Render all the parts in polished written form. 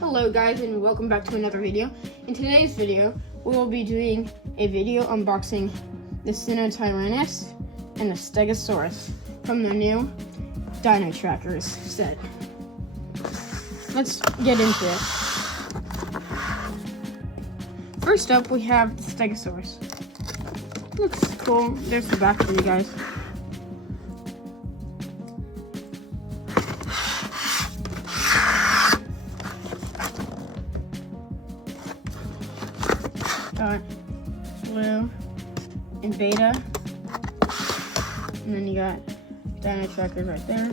Hello guys, and welcome back to another video. In today's video, we will be doing a video unboxing the Dino and the Stegosaurus from the new Dino Trackers set. Let's get into it. First up, we have the Stegosaurus. Looks cool. There's the back for you guys. Got blue and beta, and then you got Dino Trackers right there.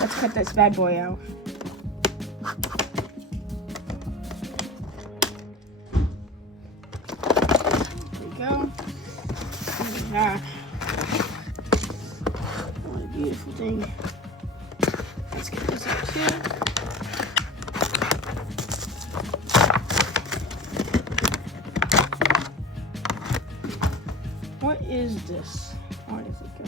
Let's cut this bad boy out. There we go. Look at that. What a beautiful thing. Let's get this out too. What is this? Where does it go?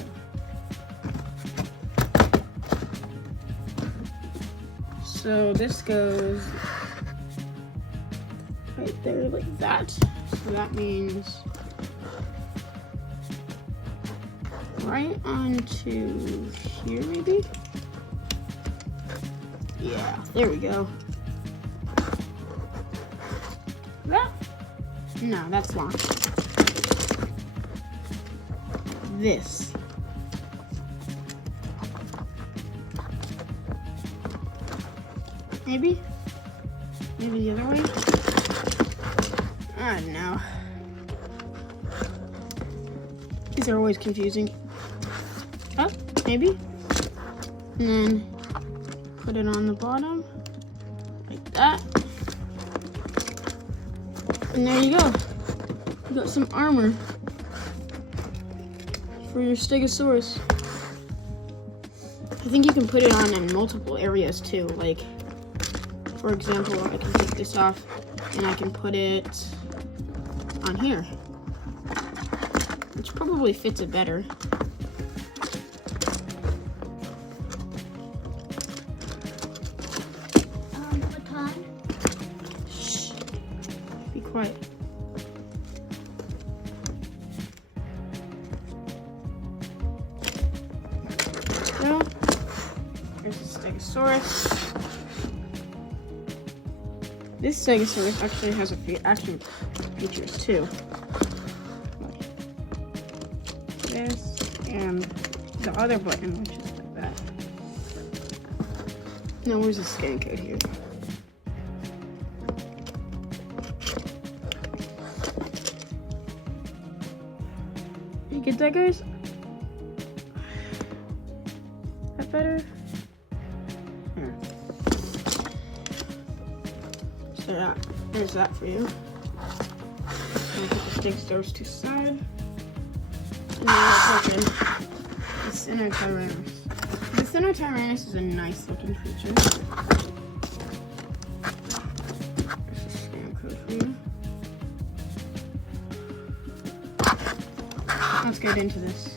So this goes right there like that. So that means right onto here maybe? Yeah, there we go. That? No, that's long. This. Maybe the other way? I don't know. These are always confusing. Oh, maybe. And then put it on the bottom, like that. And there you go. You got some armor for your Stegosaurus. I think you can put it on in multiple areas too. Like, for example, I can take this off and I can put it on here, which probably fits it better. Baton. Shh. Be quiet. So, here's the Stegosaurus. This Stegosaurus actually has a few action features too. Like this and the other button, which is like that. Now, where's the scan code here? You get that, guys? That better? Here. So there's that for you. I'm gonna put the Stegosaurus to the side. And then we'll put in the Dino. The Dino is a nice looking creature. There's a scan code for you. Let's get into this.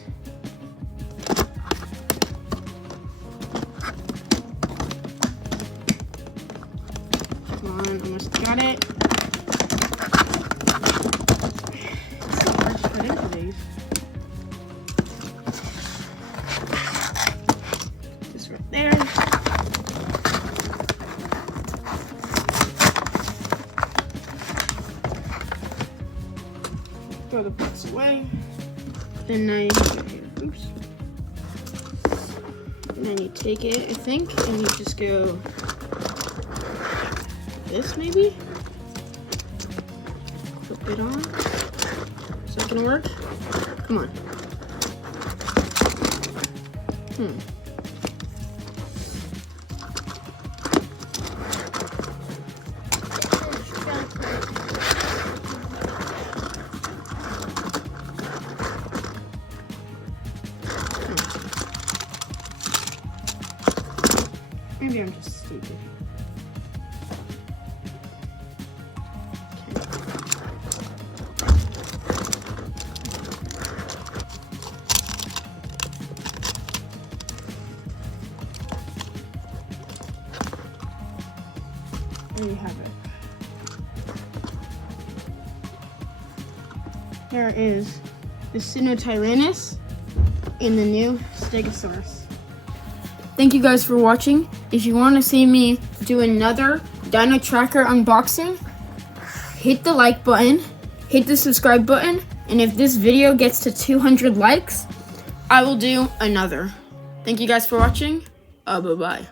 Almost got it. It's so hard to put into these. This right there. Throw the parts away. Then now you oops. And then you take it, I think, and you just go this maybe? Flip it on. Is that gonna work? Come on. Maybe I'm just stupid. There you have it. There is the Sinotyrannus and the new Stegosaurus. Thank you guys for watching. If you want to see me do another Dino Tracker unboxing, hit the like button, hit the subscribe button, and if this video gets to 200 likes, I will do another. Thank you guys for watching. Bye-bye.